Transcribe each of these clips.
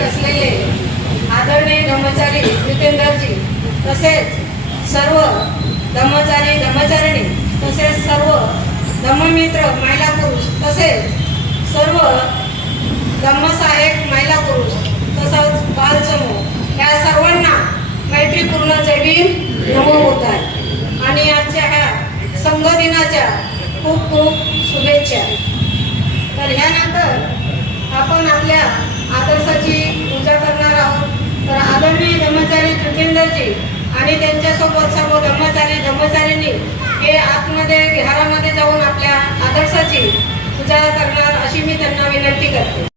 उपस्थित असलेले आदरणीय धम्मचारी जितेंद्रजी, तसेच सर्व धम्मचारी धम्मचारिणी, तसेच सर्व धम्ममित्र महिला पुरुष, तसेच सर्व धम्मसहाय्यक महिला पुरुष, तसंच बालसमूह, या सर्वांना मैत्रीपूर्ण जय भीम, नमो बुद्धाय. आणि आजच्या ह्या संघ दिनाच्या खूप खूप शुभेच्छा. तर ह्यानंतर आपण आपल्या आदर्शाची पूजा करणार आहोत. तर आदरणीय धम्मचारी जितेंद्रजी आणि त्यांच्यासोबत सर्व धम्मचारी धम्मचारिणी हे आतमध्ये विहारामध्ये जाऊन आपल्या आदर्शाची पूजा करणार अशी मी त्यांना विनंती करते.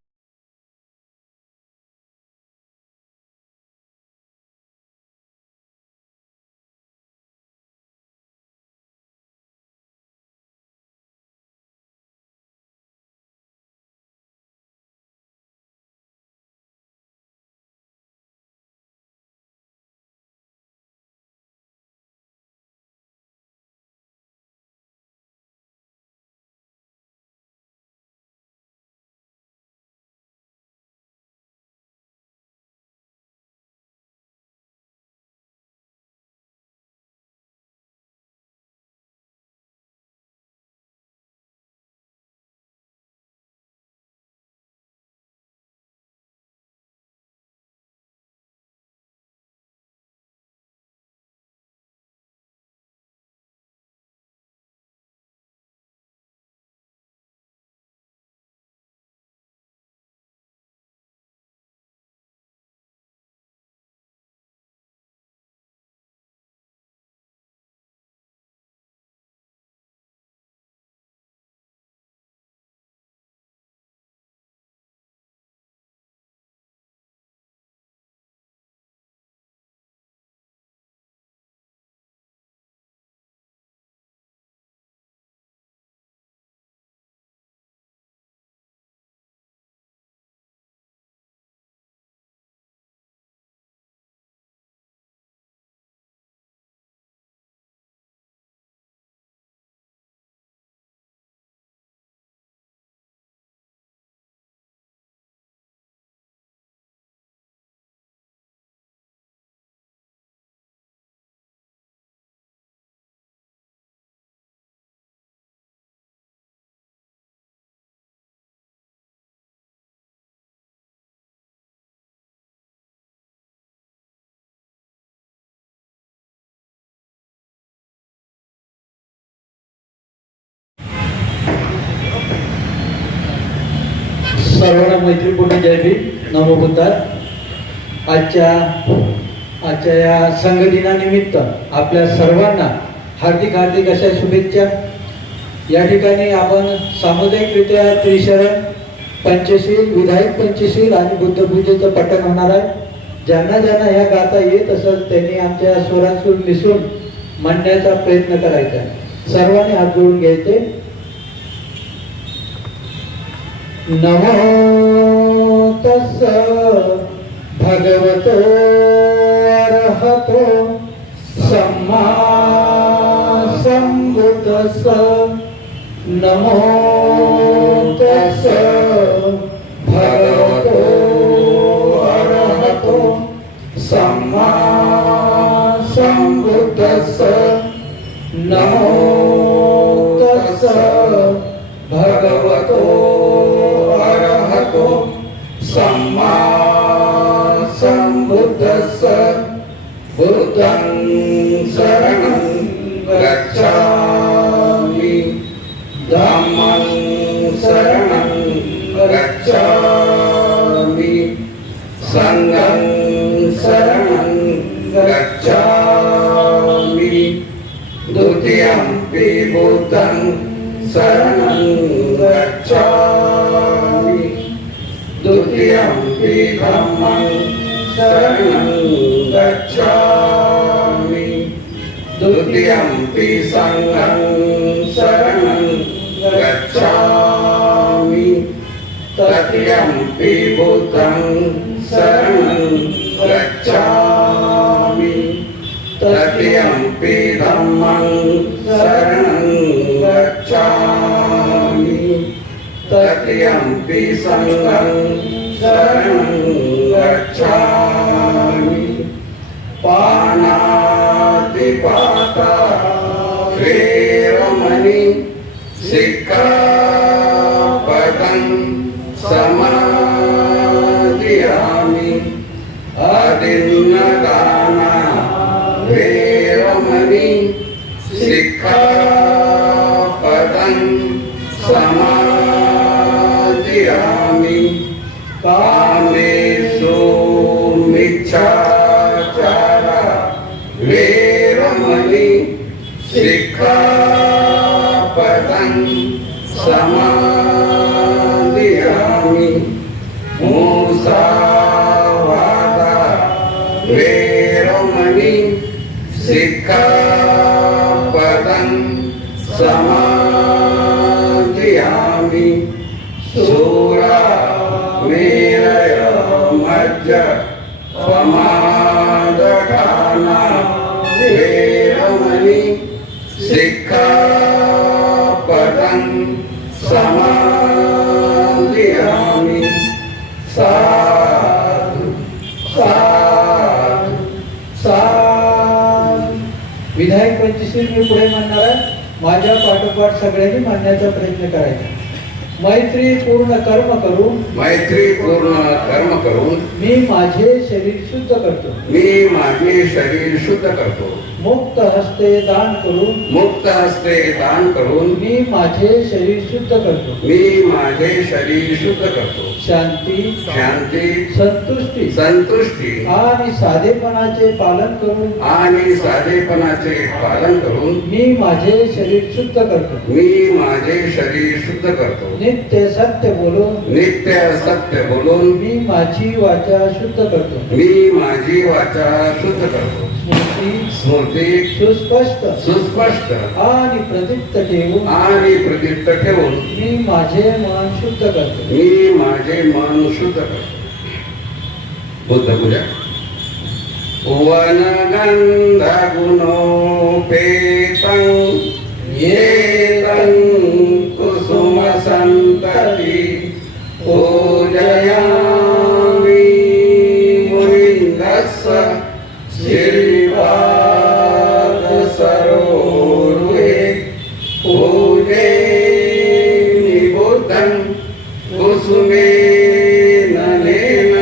सर्वांना मैत्रीपूर्ण जय भीम, नमो बुद्धाय. आजच्या या संघ दिनानिमित्त आपल्या सर्वांना हार्दिक हार्दिक अशा शुभेच्छा. या ठिकाणी आपण सामुदायिकरित्या त्रिशरण, पंचशील, विधायक पंचशील आणि बुद्धपूजेचं पठण होणार आहे. ज्यांना ज्यांना ह्या गाता येत असेल त्यांनी आमच्या स्वरातून मिसळून म्हणण्याचा प्रयत्न करायचा. सर्वांनी हात जोडून घ्यायचे. नमो तस्स भगवतो अरहतो सम्मा संबुद्धस्स. नमो तस्स भगवतो अरहतो सम्मा संबुद्धस्स. नमो तस्स भगवतो सम्मा संबुद्धस्स. बुद्धं शरणं गच्छामि, धम्मं शरणं गच्छामि, संघं शरणं गच्छामि, द्वितीयंपि बुद्धं शरणं गच्छामि, द्वितीयंपि धम्मं शरणं गच्छामि, द्वितीयंपि संघं शरणं गच्छामि, तृतीयंपि बुद्धं शरणं गच्छामि, तृतीयंपि धम्मं शरणं गच्छामि, तृतीयंपि संघं शरणं गच्छामि पानातिपाता वेरमणि सिक्खापदं समादियामि अदिन्नदाना वेरमणि सिक्खापदं समादियामि कामेषु मिच्छाचारा वेरमणि सिक्खापदं समादियामि मुसावादा वेरमणि सिक्खापदं समादियामि सूरा मेरय मज्ज पमादठाना वेरमणि सिक्खापदं समादियामि साधु साधु साधु. विधायक पंचशील मी पुढे म्हणणार आहे. माझ्या पाठोपाठ सगळ्यांनी मानण्याचा प्रयत्न करायचा. मैत्री पूर्ण कर्म करून मैत्रीपूर्ण कर्म करून मी माझे शरीर शुद्ध करतो. मी माझे शरीर शुद्ध करतो. मुक्त हस्ते दान करून मुक्त हस्ते दान करून मी माझे शरीर शुद्ध करतो. मी माझे शरीर शुद्ध करतो. शांती शांती संतुष्टी संतुष्टी आणि साधेपणाचे पालन करून आणि साधेपणाचे पालन करून मी माझे शरीर शुद्ध करतो. मी माझे शरीर शुद्ध करतो. नित्य सत्य बोलून नित्य सत्य बोलून मी माझी वाचा शुद्ध करतो. मी माझी वाचा शुद्ध करतो. स्मृती सुस्पष्ट सुस्पष्ट आणि प्रदीप्त ठेवून आणि प्रदीप्त ठेवून मी माझे मन शुद्ध करतो. मी माझे मन शुद्ध करतो. बुद्ध पूजा. वनगंध गुणोपेतं येतं कुसुम संतति पूजयामि मुनिन्दस्स श्रीपाद सरोरुहे पूजे निबुद्धं कुसुमेन नेन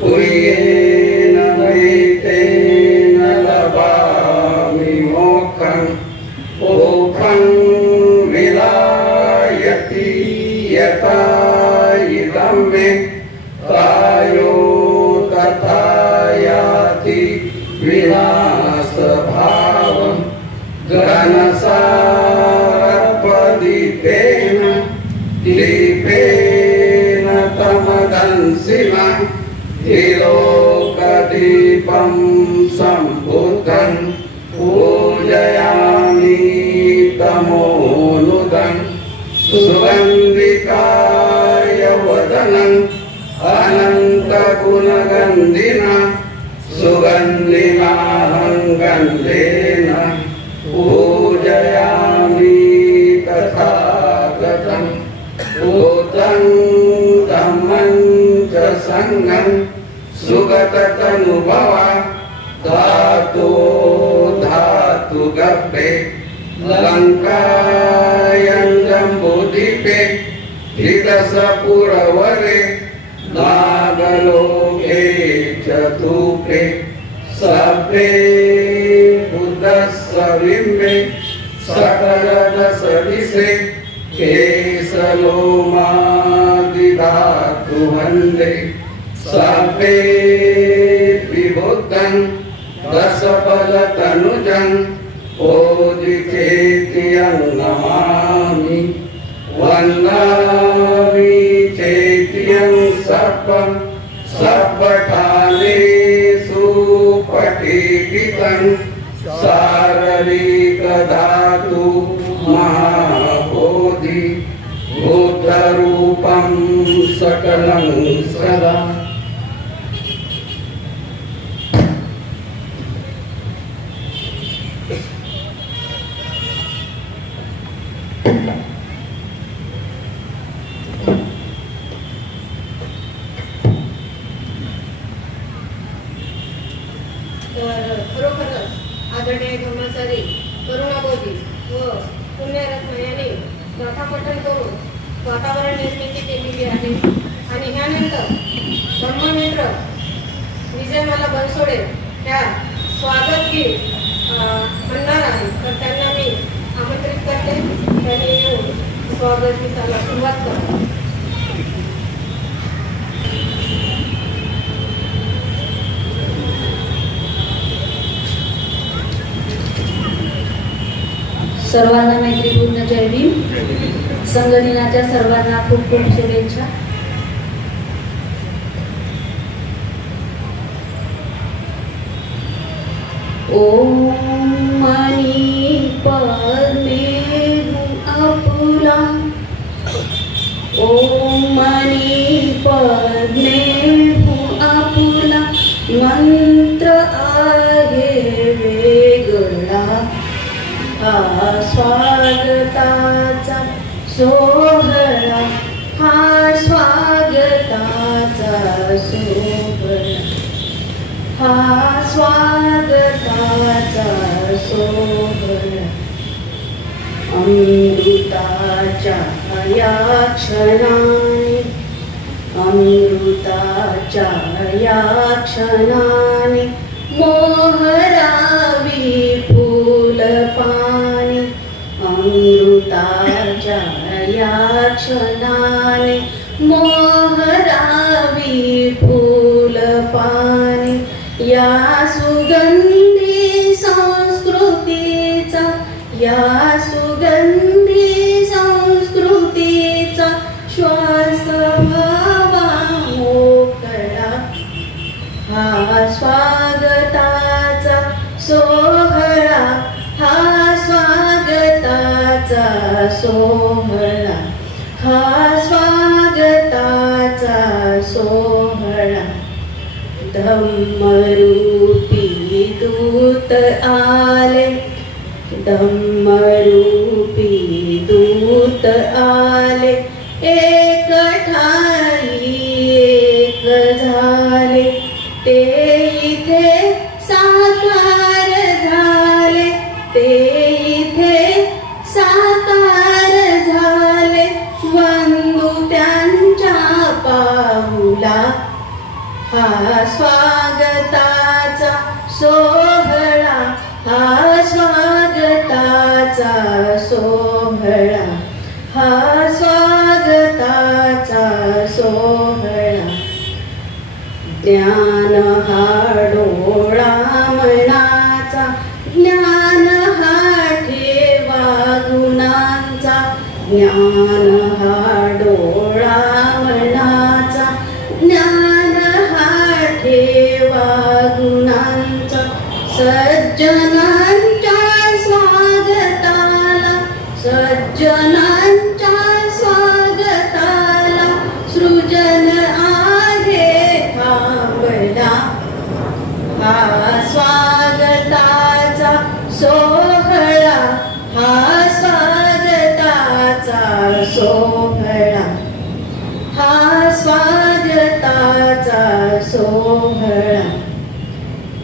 पुयेन वैतेन लभामि मोक्षं मोक्षं विलायति यथा इदं मे कायो तथा याति विनाशभावं घनसारपदितेन दीपेन तमदंसिना त्रिलोकदीपं सम्बुद्धं पूजयामि तमोनुदं सुगन्धिकाय वदनम् अनन्तगुणगन्धिना सुगन्धिनाहं गन्धेन पूजयामि तथागतं भूतं धम्मं च सङ्गं सुगततनुभवा धातो धातुगर्भे लङ्कायं जम्बूद्वीपे हितसपुरवरे नागलोके चतुपे सभ्ये बुद्धस्य बिम्बे सकलदशदिशे केशलोमादिधातु वन्दे सभ्ये विबुद्धं दशफलतनुजं ओजिचेत्यं नमामि वन्दामि चैत्यं सर्वं सर्वठानेषु पठितं शारीरिकधातु महाबोधि बुद्धरूपं सकलं सदा. आदरणीय ब्रह्मचारी करुणाबोधी व पुण्यरत्न यांनी गाथापठण करून वातावरण निर्मिती केलेली आहे. आणि ह्यानंतर धर्ममित्र विजयमाला बनसोडे ह्या स्वागत गीत म्हणणार आहे. तर त्यांना मी आमंत्रित करते. त्यांनी येऊन स्वागत गीताला सुरुवात करा. सर्वांना मैत्रीपूर्ण जय भीम. संघ दिनाच्या सर्वांना खूप खूप शुभेच्छा. ओम मनी पद्मे आपुला, ओम मनी पद्मे आपुला, मंत्र आहे वेगळा, हा स्वागताचा सोहळा, हा स्वागताचा सोहळा, हा स्वागताचा सोहळा. अमृताच्या या क्षणाने, अमृताच्या या क्षणाने मोहरावी फुलपाने, अमृताच्या या क्षणाने मोहरावी फुलपाने. या सुगंधी संस्कृतीचा, या सुगंधी संस्कृतीचा श्वास व्हावा मोकळा, हा स्वागताचा सोहळा, हा स्वागताचा सोहळा, हा स्वागताचा सोहळा. धम्मरूपी दूत आले, धम्मरूपी दूत आले, एक ठाई एक झाले, ते इथे साकार झाले, ते इथे साकार झाले. वंदू त्यांच्या पाऊला, हा स्वागताचा सोहळा, हा स्वागताचा सोहळा, हा स्वागताचा सोहळा. ज्ञान हा डोळा मनाचा, ज्ञान हा ठेवा गुणांचा, ज्ञान हा डोळा मनाचा, ज्ञान हा ठेवा गुणांचा. सज्जनांच्या स्वागताला, सज्जनांच्या स्वागताला सृजन आहे थांबला, हा स्वागताचा सोहळा, हा स्वागताचा सोहळा, हा स्वागताचा सोहळा.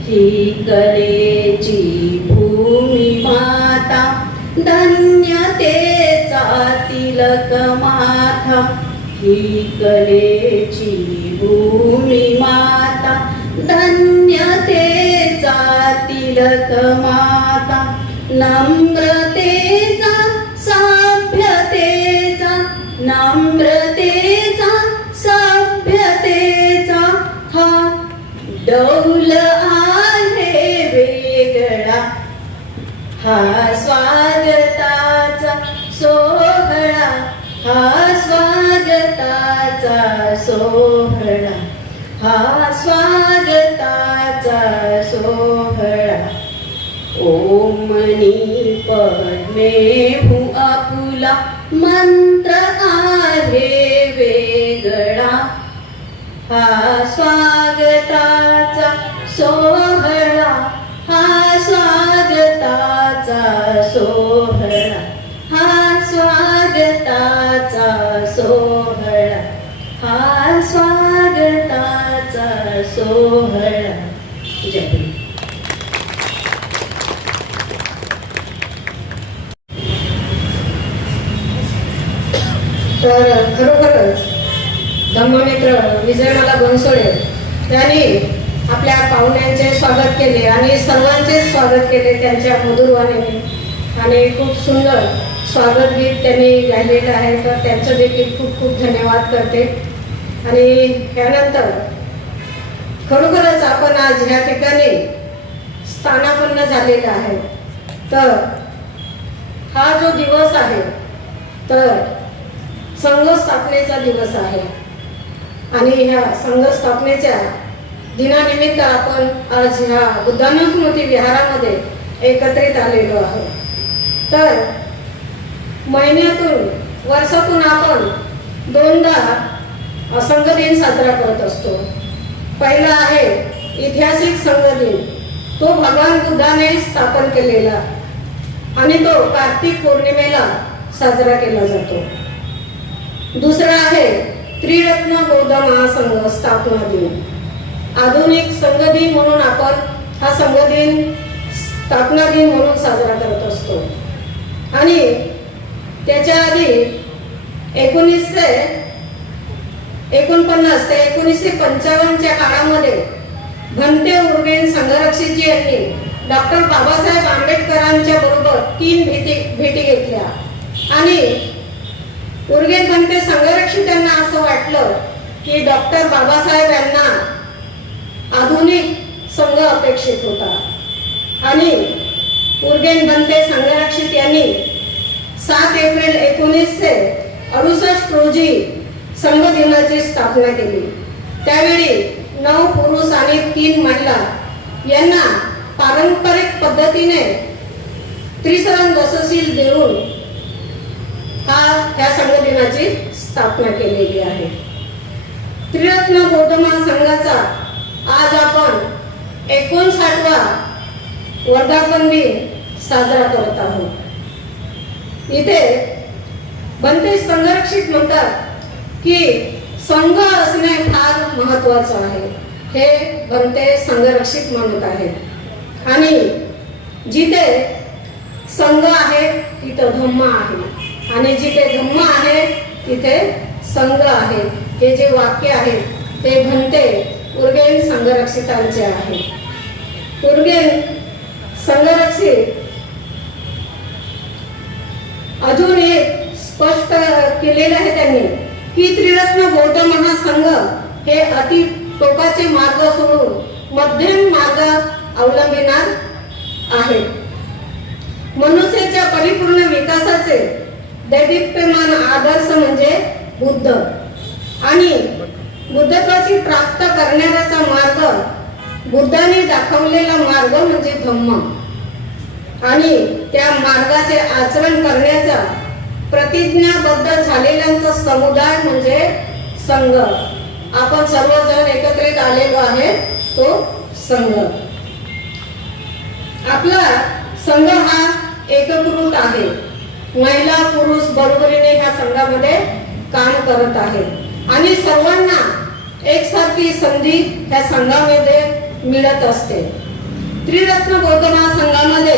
ही कलेची भूमी माता, धन्यतेचा तिलक माथा, ही कलेची भूमी माता, धन्यतेचा तिलक माता. नम्रतेचा सभ्यतेचा, नम्रतेचा सभ्यतेचा हा डौल आहे वेगळा, हा स्वागताचा सोहळा, हा स्वागताचा सोहळा, हा स्वागताचा सोहळा. ओम मनी पद्मे आपुला, मंत्र आहे वेगळा, हा स्वागताचा सोहळा, हा स्वागताचा सोहळा, हा स्वागताचा सोहळा, हा स्वागताचा सोहळा. जय हिंद. तर खरोखरच धम्ममित्र विजयमाला बनसोडे त्यांनी आपल्या पाहुण्यांचे स्वागत केले आणि सर्वांचे स्वागत केले त्यांच्या मधुरवाणीने आणि खूप सुंदर स्वागत गीत त्यांनी गायलेलं आहे. तर त्यांचं देखील खूप खूप धन्यवाद करते. आणि त्यानंतर खरोखरच आपण आज ह्या ठिकाणी स्थानापन्न झालेला आहे. तर हा जो दिवस आहे तर संघ स्थापनेचा दिवस आहे आणि ह्या संघ स्थापनेच्या दिनानिमित्त आपण आज ह्या बुद्धानुस्मृती विहारामध्ये एकत्रित आलेलो आहोत. तर महिन्यातून वर्षातून आपण दोनदा संघ दिन साजरा करत असतो. पहिला आहे ऐतिहासिक संघ दिन, तो भगवान बुद्धाने स्थापन केलेला आणि तो कार्तिक पौर्णिमेला साजरा केला जातो. दुसरा आहे त्रिरत्न बौद्ध महासंघ स्थापना दिन. आधुनिक संघ दिन म्हणून आपण हा संघ दिन स्थापना दिन म्हणून साजरा करत असतो. आणि त्याच्या आधी 1949 ते 1955च्या काळामध्ये भंते उर्गेन संघरक्षितजी यांनी डॉक्टर बाबासाहेब आंबेडकरांच्या बरोबर 3 भेटी घेतल्या आणि उर्गेन भंते संघरक्षितांना असं वाटलं की डॉक्टर बाबासाहेब यांना आधुनिक संघ अपेक्षित होता आणि उर्गेन भंते संघरक्षित यांनी 7 एप्रिल 1968 रोजी संघ दिनाची स्थापना केली. त्यावेळी 9 पुरुष आणि 3 महिला यांना पारंपरिक पद्धतीने त्रिसरण दशशील देऊन ह्या संघ दिनाची स्थापना केलेली आहे. त्रिरत्न बौद्ध महासंघाचा आज आपण 59वा वर्धापन दिन साजरा करत आहोत. इथे भंते संघरक्षित म्हणतात की संघ असणे फार महत्वाचं आहे. हे भंते संघरक्षित म्हणत आहेत आणि जिथे संघ आहे तिथे धम्म आहे आणि जिथे धम्म आहे तिथे संघ आहे. हे जे वाक्य आहे ते भंते उर्गेन संघरक्षितांचे आहे. उर्गेन संघरक्षित अजून एक स्पष्ट केलेलं आहे त्यांनी की त्रिरत्न बौद्ध महासंघ हे अति टोकाचे मार्ग सोडून मध्यम मार्ग अवलंबिणार आहेत. मनुष्याच्या परिपूर्ण विकासाचे दैदिप्यमान आदर्श म्हणजे बुद्ध आणि बुद्धत्वाची प्राप्त करण्याचा मार्ग बुद्धाने दाखवलेला मार्ग म्हणजे धम्म आणि त्या मार्गाचे आचरण करण्याचा प्रतिज्ञाबद्ध झालेल्यांचा समुदाय म्हणजे संघ. आपण सर्वजण एकत्रित आलेलो आहे तो संघ. आपला संघ हा एकत्रित आहे. महिला पुरुष बरोबरीने ह्या संघामध्ये काम करत आहेत आणि सर्वांना एकसारखी संधी ह्या संघामध्ये मिळत असते. त्रिरत्न बौद्ध महासंघामध्ये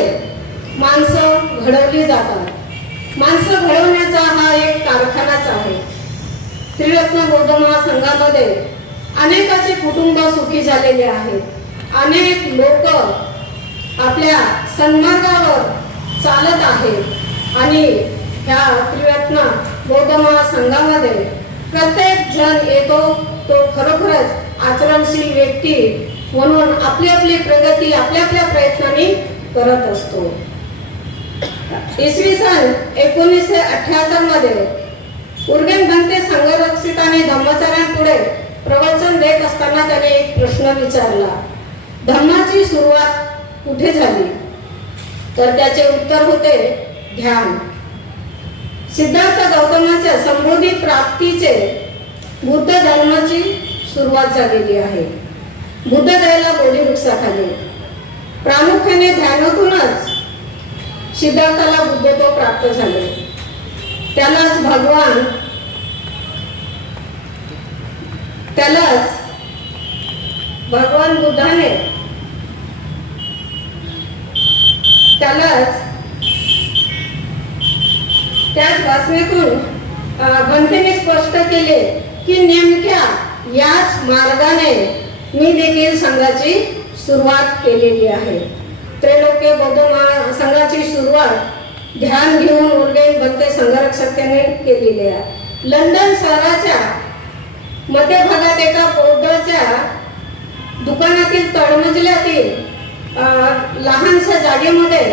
माणसं घडवली जातात. माणसं घडवण्याचा हा एक कारखानाच आहे. त्रिरत्न बौद्ध महासंघामध्ये अनेकाचे कुटुंब सुखी झालेले आहेत. अनेक लोक आपल्या सन्मार्गावर चालत आहेत आणि ह्या त्रिरत्न बौद्ध महासंघामध्ये प्रत्येक जण येतो तो खरोखरच आचरणशील व्यक्ती म्हणून आपली आपली प्रगती आपल्या आपल्या प्रयत्नांनी करत असतो. इसवी सन 1978 मध्ये उर्गेन भंते संघरक्षितांनी धम्माचार्यांपुढे प्रवचन देत असताना त्याने एक प्रश्न विचारला, धम्माची सुरुवात कुठे झाली? तर त्याचे उत्तर होते ध्यान. सिद्धार्थ गौतमाच्या समृद्धी प्राप्तीचे बुद्ध धर्माची सुरुवात झालेली आहे. बुद्ध गयाला बोधिवृक्षाखाली प्रामुख्याने ध्यानातूनच सिद्धार्थाला बुद्धत्व प्राप्त झाले. त्यालाच भगवान बुद्धाने त्याच वासनेतून भंतेने स्पष्ट केले की नेमक्या याच मार्गाने मी देखील संघाची सुरुवात केलेली आहे. त्रैलोक्य बौद्ध महासंघाची सुरुवात ध्यान घेऊन उर्गेन भंते संघरक्षकाने केलेली आहे. लंडन शहराच्या मध्यभागात एका बौद्धाच्या दुकानातील तळमजल्यातील लहानशा जागेमध्ये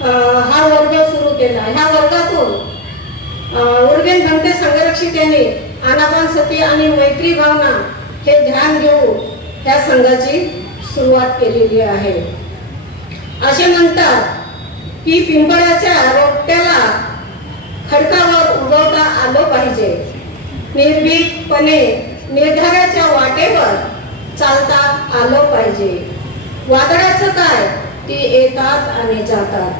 हा वर्ग सुरू केला. ह्या वर्गातून उर्गेन भंते संघरक्षक यांनी आनापानसती आणि मैत्री भावना हे ध्यान घेऊन ह्या संघाची सुरुवात केलेली आहे. असे म्हणतात की पिंपळाच्या रोपट्याला खडकावर उगवता आलं पाहिजे. निर्भीकपणे निर्धाराच्या वाटेवर चालता आलं पाहिजे. वादळाचं काय, ती येतात आणि जातात.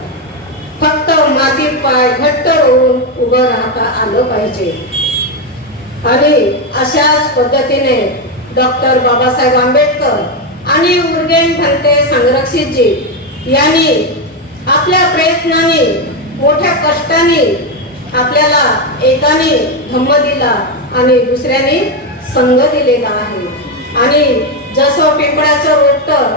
फक्त मातीत पाय घट्ट रोवून उभं राहता आलं पाहिजे. आणि अशाच पद्धतीने डॉक्टर बाबासाहेब आंबेडकर आणि उर्गेन भंते संघरक्षितजी यांनी आपल्या प्रयत्नाने मोठ्या कष्टाने आपल्याला एकाने धम्म दिला आणि दुसऱ्याने संघ दिलेला आहे. आणि जसं पिंपळाचं रोपटं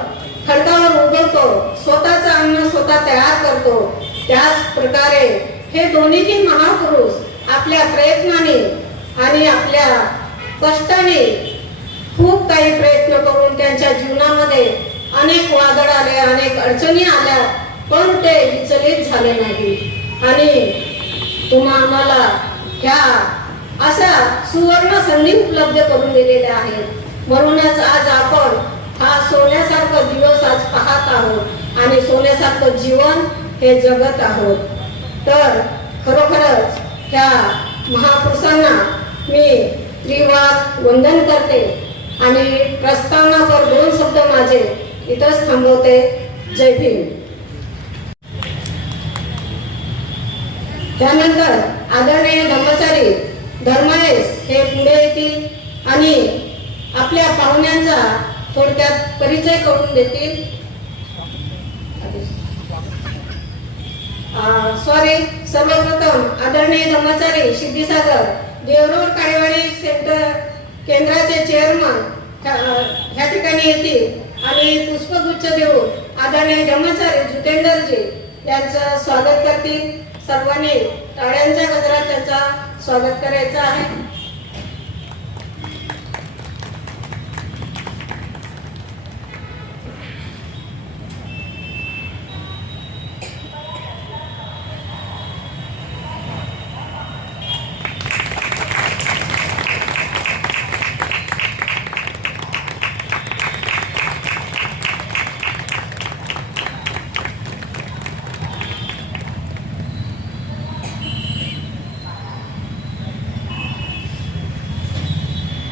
खडकावर उगवतो, स्वतःचं अन्न स्वतः तयार करतो, त्याच प्रकारे हे दोन्हीही महापुरुष आपल्या प्रयत्नाने आणि आपल्या कष्टाने खूप काही प्रयत्न करून त्यांच्या जीवनामध्ये अनेक वादळ आले, अनेक अडचणी आल्या, पण ते विचलित झाले नाही. आणि आम्हाला ह्या अशा सुवर्ण संधी उपलब्ध करून दिलेल्या आहेत. म्हणूनच आज आपण हा सोन्यासारखा दिवस आज पाहत आहोत आणि सोन्यासारखं जीवन हे जगत आहोत. तर खरोखरच ह्या महापुरुषांना मी त्रिवार वंदन करते आणि प्रस्तावनापर 2 शब्द माझे इथंच थांबवते. जय भीम. त्यानंतर आदरणीय धम्मचारी धर्मायस हे पुढे येतील आणि आपल्या पाहुण्यांचा थोडक्यात परिचय करून देतील. सर्वप्रथम आदरणीय धम्मचारी सिद्धीसागर देवरोड काळेवाडी सेंटर केंद्राचे चेअरमन ह्या ठिकाणी येतील आणि पुष्पगुच्छ देऊन आदरणीय धम्मचारी जितेंद्रजी यांचं स्वागत करतील. सर्वांनी टाळ्यांच्या गजरात त्यांचा स्वागत करायचं आहे.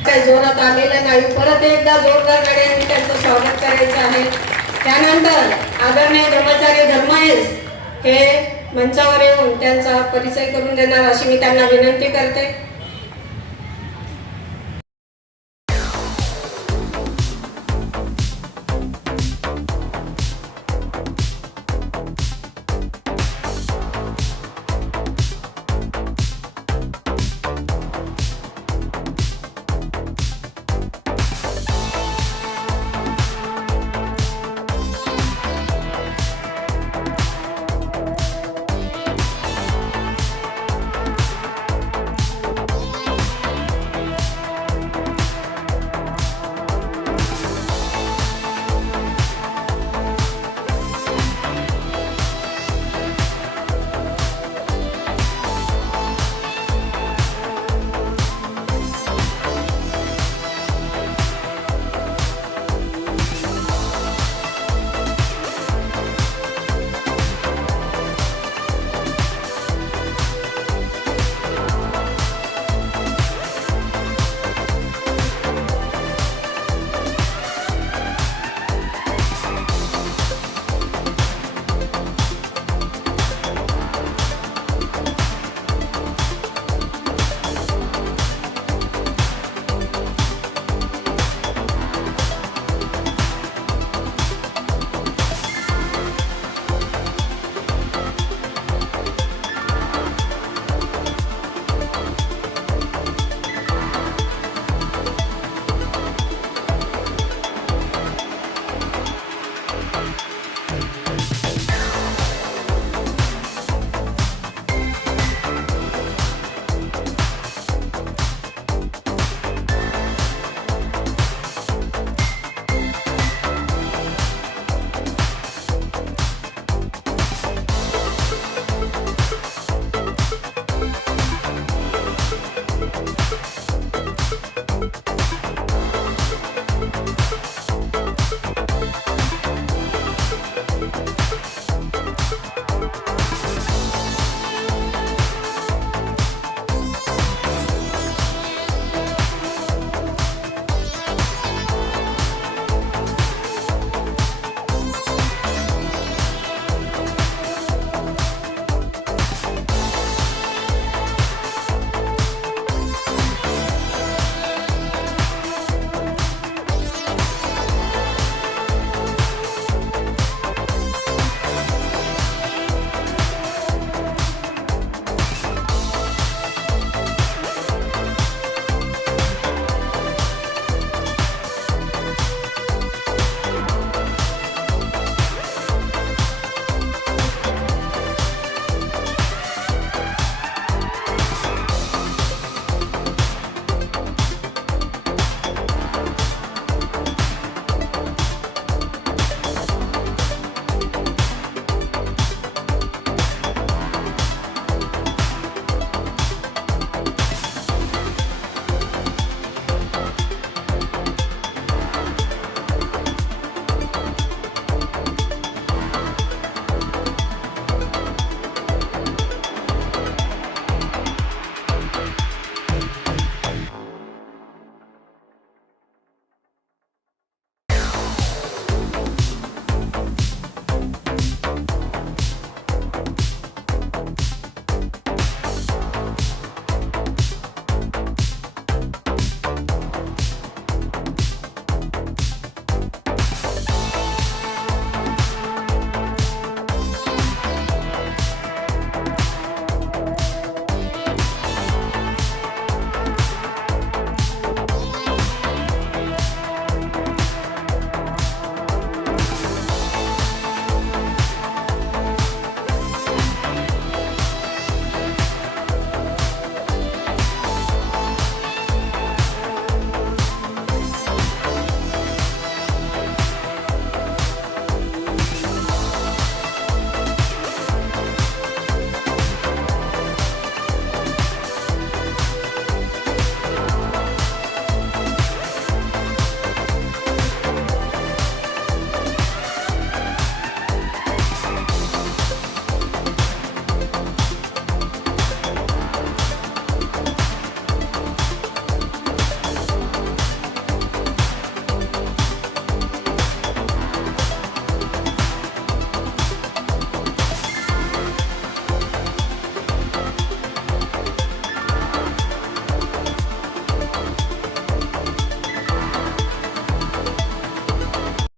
काही जोरात आलेलं नाही. परत एकदा जोरदार गाड्यांनी त्यांचं स्वागत करायचं आहे. त्यानंतर आदरणीय धर्माचार्य धर्मायस हे मंचावर येऊन त्यांचा परिचय करून देणार अशी मी त्यांना विनंती करते.